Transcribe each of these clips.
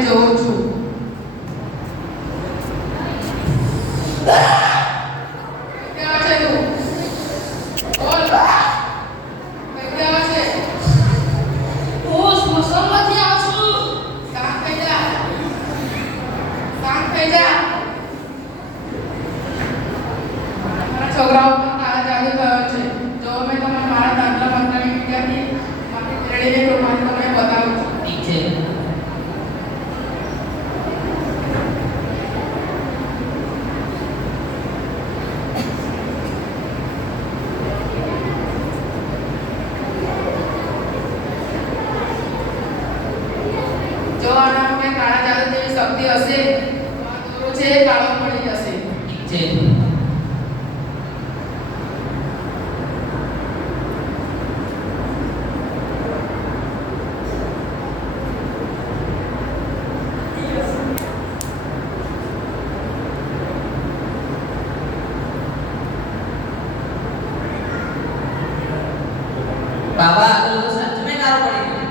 મેં જોઉં છું. ક્યાં છે તું? બોલ. ક્યાં છે? હું સ્મશાનમાંથી આવું છું. શાંત થઈ જા. શાંત થઈ જા. મારા છોકરાઓ પર કાળા જાદુ થયો છે. જો મેં તમને મારા તંત્ર મંત્રની વિદ્યાથી મારી મેળવીને પ્રમાણે તમને બતાવું છું. ઠીક છે. જો આનામાં કાળા જાદુ જેવી શક્તિ હશે તો આ દોરો છે એ કાળો પડી જશે. ઠીક છે. બાબા આ તો સાચું મેં કાળો પડી ગયો.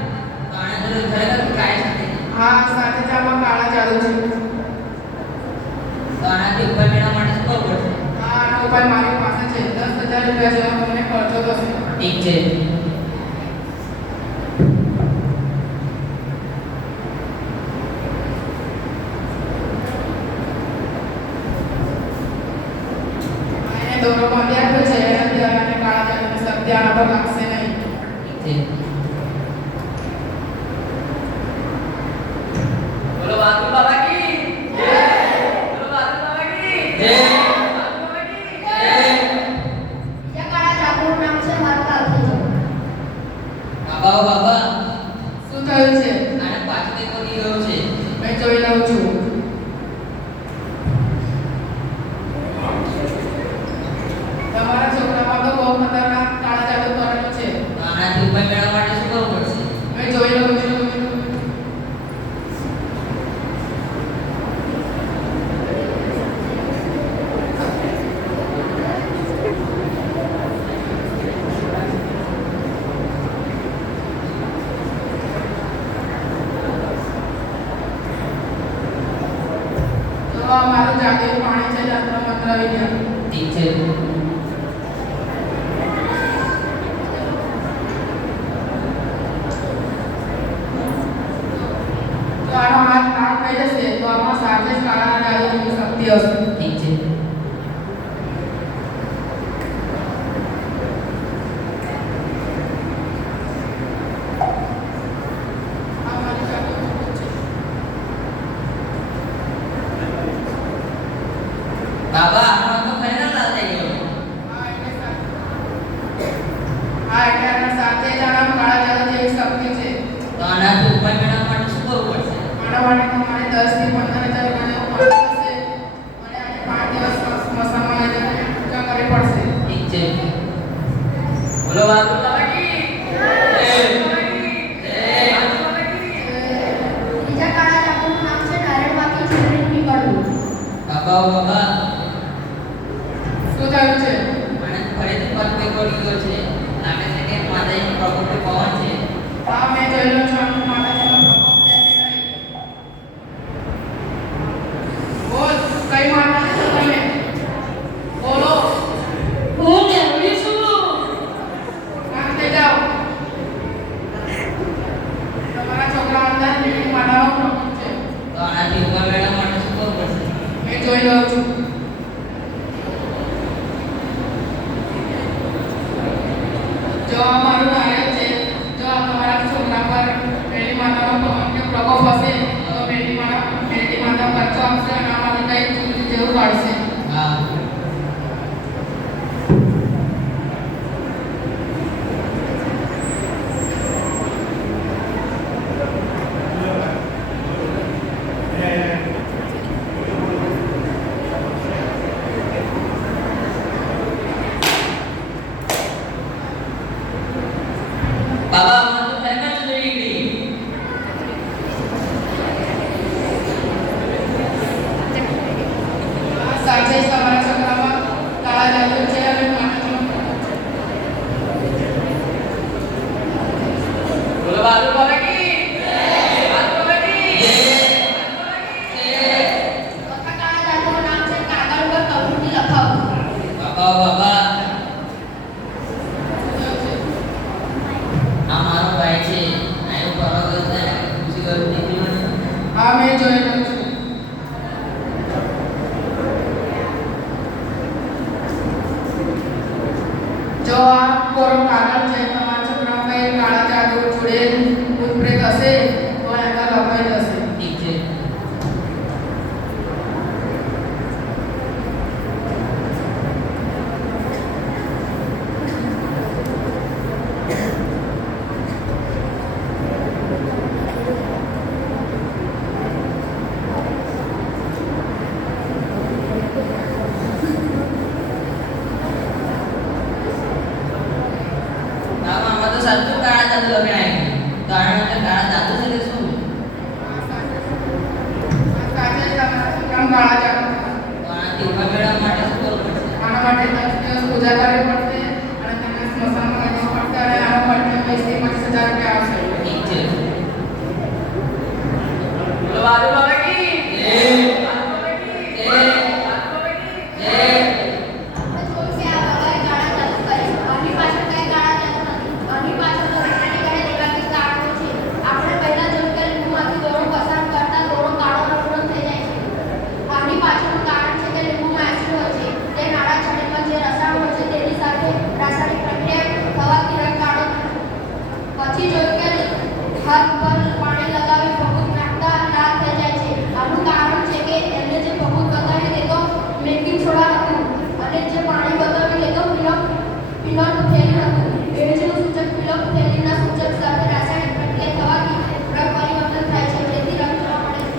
તો આને તો ખરેખર કાંઈ જ નથી. હા, સાથે જ આમાં કાળા જાદુ છે. તો આનાથી ઉપર મેળવવા માટે શું કરવું પડશે? હા, આનો ઉપાય મારી પાસે છે. 10,000 રૂપિયા જેવો તમને ખર્ચો થશે. ઠીક છે. એને દોરો બાંધી આપ્યો છે એનાથી આને કાળા જાદુની શક્તિ આના પર લાગશે નહીં. ઠીક છે. બોલો વાઘુ બાબા કી જય. બોલો વાઘુ બાબા કી જય. વાઘુ બાબા કી જય. બીજા કાળા જાદુનું નામ છે મારું કાલથી. બાબા બાબા શું થયું છે? આને પાછું કંઈક વધી ગયું છે. મેં જોઈ લઉં છું. તમારા છોકરામાં તો બહુ ખતરનાક કાળા જાદુ કરેલો છે. તો આનાથી ઉપર મેળવવા માટે શું કરવું પડશે? મેં જોઈ લઉં છું. તો આ મારું જાદુઈ પાણી છે તંત્ર મંત્ર વિદ્યા. ઠીક છે. તો આનો હાથ લાલ થઈ જશે તો આમાં સાથે જ કાળા જાદુની શક્તિ હશે. ઠીક છે. આ મારી જાદુઈ છે. બાબા આનો તો ખરેખર લાલ થઈ ગયો. હા, એટલે આના સાથે જ આના કાળા જાદુ જેવી શક્તિ છે. તો આનાથી ઉપર મેળવવા માટે શું કરવું પડશે? આના માટે તમારે 10 થી 15,000 રૂપિયાનો ખર્ચ થશે અને આને 5 દિવસ સ્મશાનમાં લઈ જઈને પૂજા કરવી પડશે. ઠીક છે. બોલો વાઘુ બાબા કી જય. બાબા કી જય. વાઘુ બાબા કી જય. બીજા કાળા જાદુનું નામ છે નારાયણમાંથી છોકરીનું નીકળવું. બાબા બાબા શું થયું છે? આને ફરીથી પર કંઈક વળી ગયો છે. લાગે છે કે માતાજીનો પ્રકોપ પવન છે. હા, મેં જોઈ લઉં છું. આનું માતાજીનો પ્રકોપ છે કે નહીં. બોલ, કઈ માતાજી છો તમે? બોલો. હું મેળવી છું. શાંત થઈ જાઓ. તમારા છોકરા અંદર દેવી માતાનો પ્રકોપ છે. તો આનાથી ઉપર મેળવવા માટે શું કરવું પડશે? મેં જોઈ લઉં છું. જો આ મારું નારિયેળ છે, જો આ તમારા છોકરા પર મેરી માતાનો પ્રકોપ હશે તો મેરી માતા ખર્ચો આપશે અને આમાંથી કંઈ જેવું કાઢશે. હા. બાબા આમાં તો ખરેખર ચૂંટણી નીકળી. આ સાચે જ તમારા હા મેં જોયેલું છું. જો આ કોરો કાગળ છે, તમારા છોકરામાં કઈ કાળા જાદુ જોડેલ ભૂત પ્રેત હશે તો એમાં લખાઈ જશે. ઠીક છે. આમાં તો સાચું કાળા જાદુ લખાય કારણ કે કાળા જાદુ છે તે શું? સાચે જ તમારા છોકરામાં કાળા જાદુ છે. તો આનાથી ઊભા મેળવવા માટે શું કરવું પડશે? આના માટે 10 દિવસ પૂજા કરવી પડશે અને તમને સ્મશાનમાં લઈ જવું પડશે અને આનો ખર્ચો 20-25,000 રૂપિયા આવશે. ઠીક છે. બોલો બાજુ બાબા કી જય. બાજુ બાબા કી જય. બાજુ બાબા કી જય. આપણે જોયું કે આ બાબાએ કાળા જાદુ કર્યા. આની પાછળ કઈ કાળા જાદુ નથી. આની પાછળ તો રાસાયણિક અને દૈવાકિક કારણો છે. આપણે પહેલા જોયું કે લીંબુમાંથી દોરો પસાર કરતા દોરો કાળો રંગનો થઈ જાય છે. આની પાછળનું કારણ છે કે લીંબુમાં એસિડ હોય છે. તે નાળા છાતીમાં જે રસાયણ હોય છે તેની સાથે રાસાયણિક પ્રક્રિયા થવાથી રંગ કાળો થાય છે. પછી જોયું કે હાથ પર પાણી લગાવી ભભૂત નાખતા લાલ થઈ જાય છે. આનું કારણ છે કે એમને જે ભભૂત બતાવી તે તો બેકિંગ સોડા હતું અને જે પાણી બતાવ્યું તે તો ફિનોલ થેલી હતું. બેઝનું સૂચક ફિનોલ થેલીના સૂચક સાથે રાસાયણિક પ્રક્રિયા થવાથી રંગ પરિવર્તન થાય છે, જેથી રંગ જોવા મળે છે.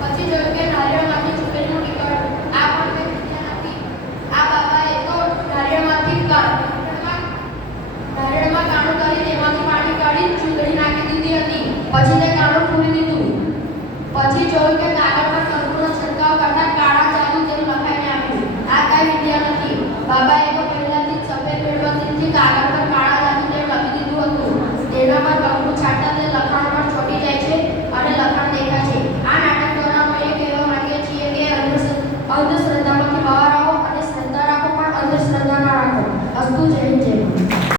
પછી જોયું કે નારિયેળમાંથી ચૂકેલું નીકળ્યું. આ પણ કંઈ વિદ્યા નથી. આ બાબાએ તો નારિયેળમાં કાણું કરી તેમાંથી પાણી કાઢી ચૂંદડી નાખી દીધી હતી. પછી તે કાણું ફૂલી દીધું. પછી જોયું કે કાગળ પર કંકુનો છંટકાવ કરતા કાળા જાદુ તેમ લખાઈને આપ્યું. આ કઈ વિદ્યા નથી. બાબાએ તો પહેલાથી જ સફેદ મીણબત્તીથી કાગળ પર કાળા જાદુ તેમ લખી દીધું હતું. તેના પર કંકુ છાંટતા તે લખાણ પર ચોંટી જાય છે અને લખાણ દેખાય છે. આ નાટક દ્વારા અમે એ કહેવા માંગીએ છીએ કે અંધશ્રદ્ધામાંથી બહાર આવો અને શ્રદ્ધા રાખો, પણ અંધશ્રદ્ધા ના રાખો. અસ્તુ જય હિન્દ, જય ભારત.